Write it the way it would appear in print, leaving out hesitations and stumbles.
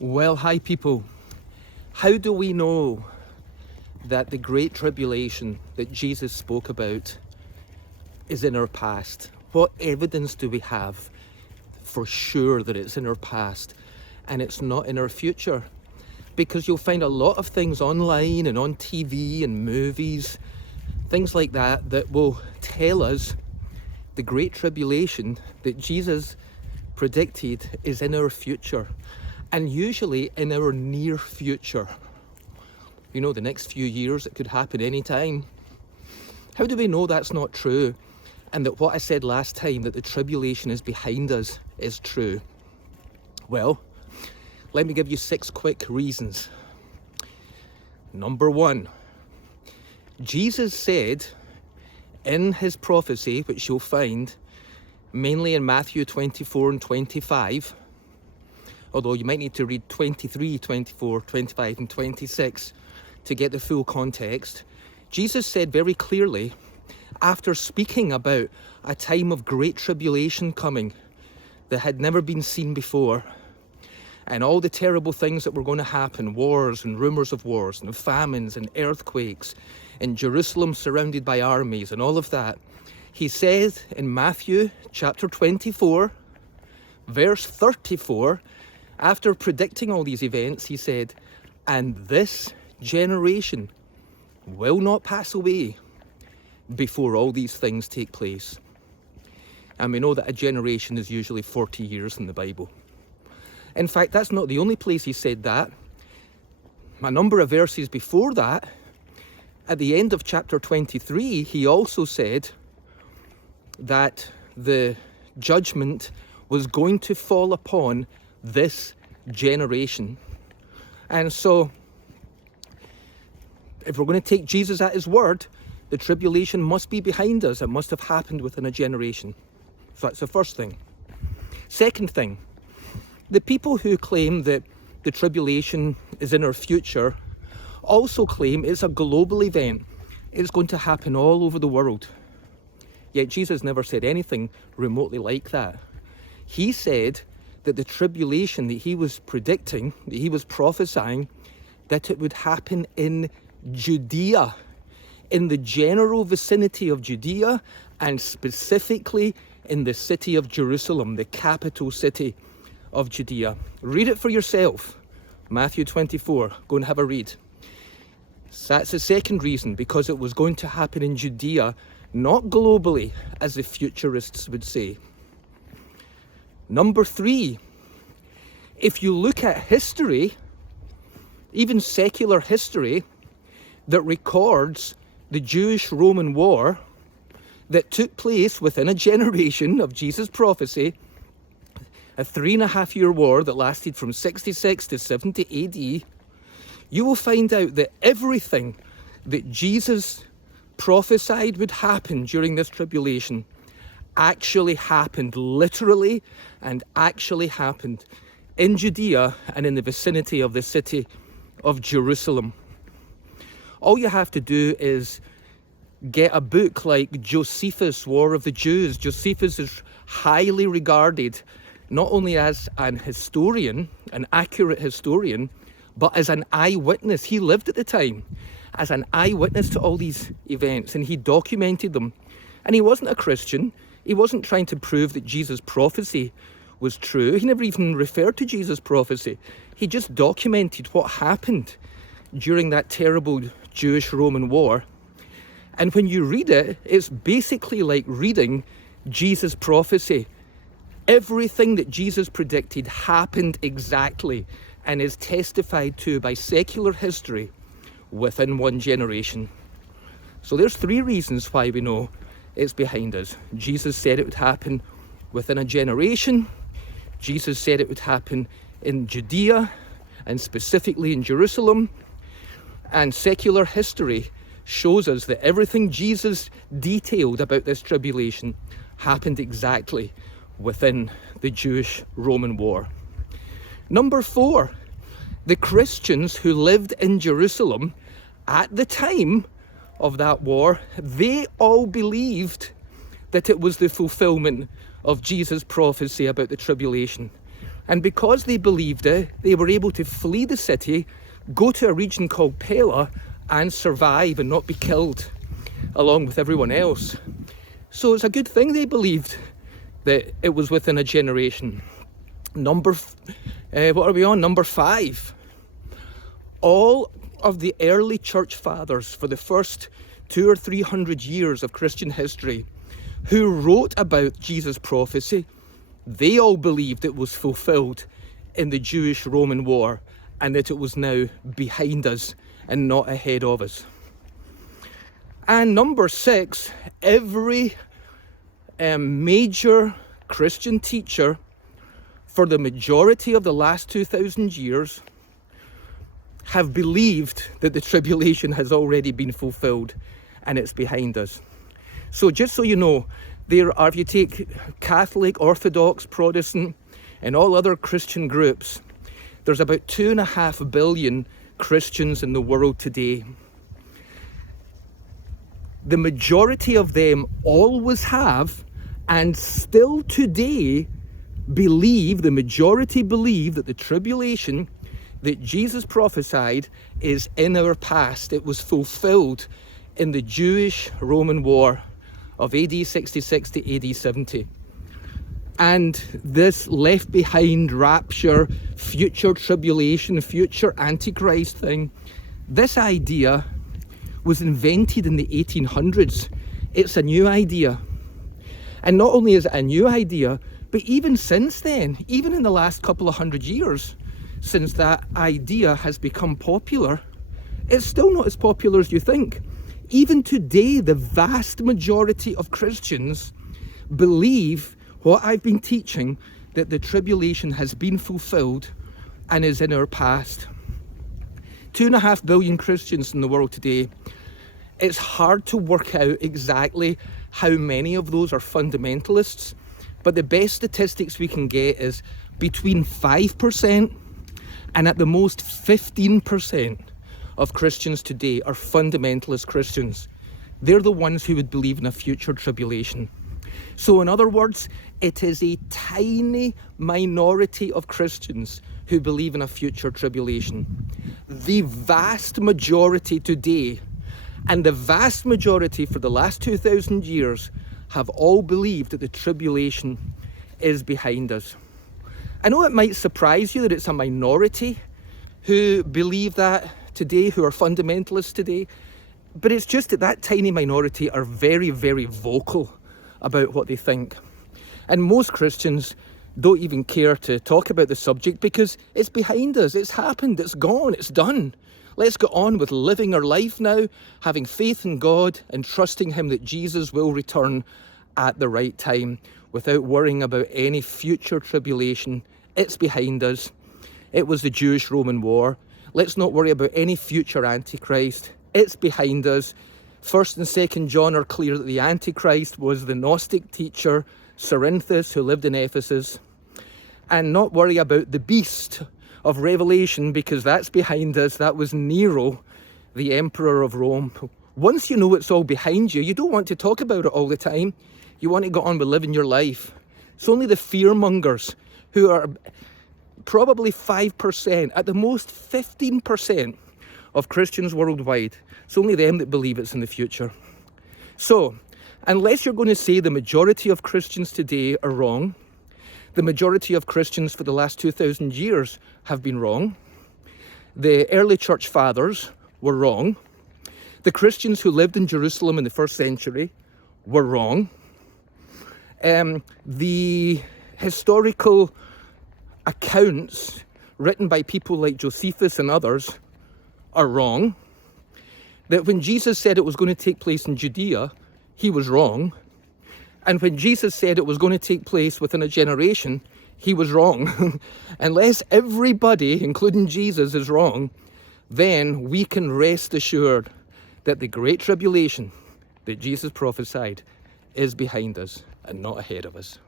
Well, hi people. How do we know that the Great Tribulation that Jesus spoke about is in our past? What evidence do we have for sure that it's in our past and it's not in our future? Because you'll find a lot of things online and on TV and movies, things like that, that will tell us the Great Tribulation that Jesus predicted is in our future, and usually in our near future. You know, the next few years, it could happen anytime. How do we know that's not true, and that what I said last time, that the tribulation is behind us, is true? Well, let me give you 6 quick reasons. Number 1, Jesus said in his prophecy, which you'll find mainly in Matthew 24 and 25, although you might need to read 23, 24, 25 and 26 to get the full context. Jesus said very clearly, after speaking about a time of great tribulation coming that had never been seen before, and all the terrible things that were going to happen, wars and rumours of wars and famines and earthquakes, and Jerusalem surrounded by armies and all of that, he said in Matthew chapter 24, verse 34, after predicting all these events, he said, "And this generation will not pass away before all these things take place." And we know that a generation is usually 40 years in the Bible. In fact, that's not the only place he said that. A number of verses before that, at the end of chapter 23, he also said that the judgment was going to fall upon this generation. And so, if we're going to take Jesus at his word, the tribulation must be behind us. It must have happened within a generation. So that's the first thing. Second thing, the people who claim that the tribulation is in our future also claim it's a global event. It's going to happen all over the world. Yet Jesus never said anything remotely like that. He said that the tribulation that he was predicting, that he was prophesying, that it would happen in Judea, in the general vicinity of Judea, and specifically in the city of Jerusalem, the capital city of Judea. Read it for yourself. Matthew 24. Go and have a read. So that's the second reason, because it was going to happen in Judea, not globally, as the futurists would say. Number 3, if you look at history, even secular history, that records the Jewish-Roman War that took place within a generation of Jesus' prophecy, a 3.5-year war that lasted from 66 to 70 AD, you will find out that everything that Jesus prophesied would happen during this tribulation actually happened, literally, and actually happened in Judea and in the vicinity of the city of Jerusalem. All you have to do is get a book like Josephus' War of the Jews. Josephus is highly regarded not only as an historian, an accurate historian, but as an eyewitness. He lived at the time as an eyewitness to all these events, and he documented them. And he wasn't a Christian. He wasn't trying to prove that Jesus' prophecy was true. He never even referred to Jesus' prophecy. He just documented what happened during that terrible Jewish-Roman war. And when you read it, it's basically like reading Jesus' prophecy. Everything that Jesus predicted happened exactly and is testified to by secular history within one generation. So there's 3 reasons why we know it's behind us. Jesus said it would happen within a generation. Jesus said it would happen in Judea, and specifically in Jerusalem. And secular history shows us that everything Jesus detailed about this tribulation happened exactly within the Jewish-Roman War. Number 4, the Christians who lived in Jerusalem at the time of that war, they all believed that it was the fulfillment of Jesus' prophecy about the tribulation. And because they believed it, they were able to flee the city, go to a region called Pella, and survive and not be killed along with everyone else. So it's a good thing they believed that it was within a generation. What are we on? Number 5. All of the early church fathers for the first 200 or 300 years of Christian history who wrote about Jesus' prophecy, they all believed it was fulfilled in the Jewish-Roman war and that it was now behind us and not ahead of us. And number 6, every major Christian teacher for the majority of the last 2,000 years have believed that the tribulation has already been fulfilled and it's behind us. So just so you know, there are, if you take Catholic, Orthodox, Protestant, and all other Christian groups, there's about 2.5 billion Christians in the world today. The majority of them always have, and still today believe, the majority believe that the tribulation that Jesus prophesied is in our past. It was fulfilled in the Jewish-Roman war of AD 66 to AD 70. And this left behind rapture, future tribulation, future Antichrist thing, this idea was invented in the 1800s. It's a new idea. And not only is it a new idea, but even since then, even in the last couple of 100 years, since that idea has become popular, it's still not as popular as you think. Even today, the vast majority of Christians believe what I've been teaching, that the tribulation has been fulfilled and is in our past. 2.5 billion Christians in the world today. It's hard to work out exactly how many of those are fundamentalists, but the best statistics we can get is between 5% and at the most 15% of Christians today are fundamentalist Christians. They're the ones who would believe in a future tribulation. So in other words, it is a tiny minority of Christians who believe in a future tribulation. The vast majority today, and the vast majority for the last 2,000 years, have all believed that the tribulation is behind us. I know it might surprise you that it's a minority who believe that today, who are fundamentalists today, but it's just that that tiny minority are very, very vocal about what they think. And most Christians don't even care to talk about the subject because it's behind us, it's happened, it's gone, it's done. Let's get on with living our life now, having faith in God and trusting Him that Jesus will return at the right time without worrying about any future tribulation. It's behind us. It was the Jewish-Roman war. Let's not worry about any future Antichrist. It's behind us. 1st and 2nd John are clear that the Antichrist was the Gnostic teacher, Cerinthus, who lived in Ephesus. And not worry about the beast of Revelation, because that's behind us. That was Nero, the Emperor of Rome. Once you know it's all behind you, you don't want to talk about it all the time. You want to go on with living your life. It's only the fearmongers who are probably 5%, at the most 15% of Christians worldwide. It's only them that believe it's in the future. So, unless you're going to say the majority of Christians today are wrong, the majority of Christians for the last 2,000 years have been wrong, the early church fathers were wrong, the Christians who lived in Jerusalem in the 1st century were wrong, the historical accounts written by people like Josephus and others are wrong, that when Jesus said it was going to take place in Judea, he was wrong, and when Jesus said it was going to take place within a generation, he was wrong. Unless everybody, including Jesus, is wrong, then we can rest assured that the great tribulation that Jesus prophesied is behind us and not ahead of us.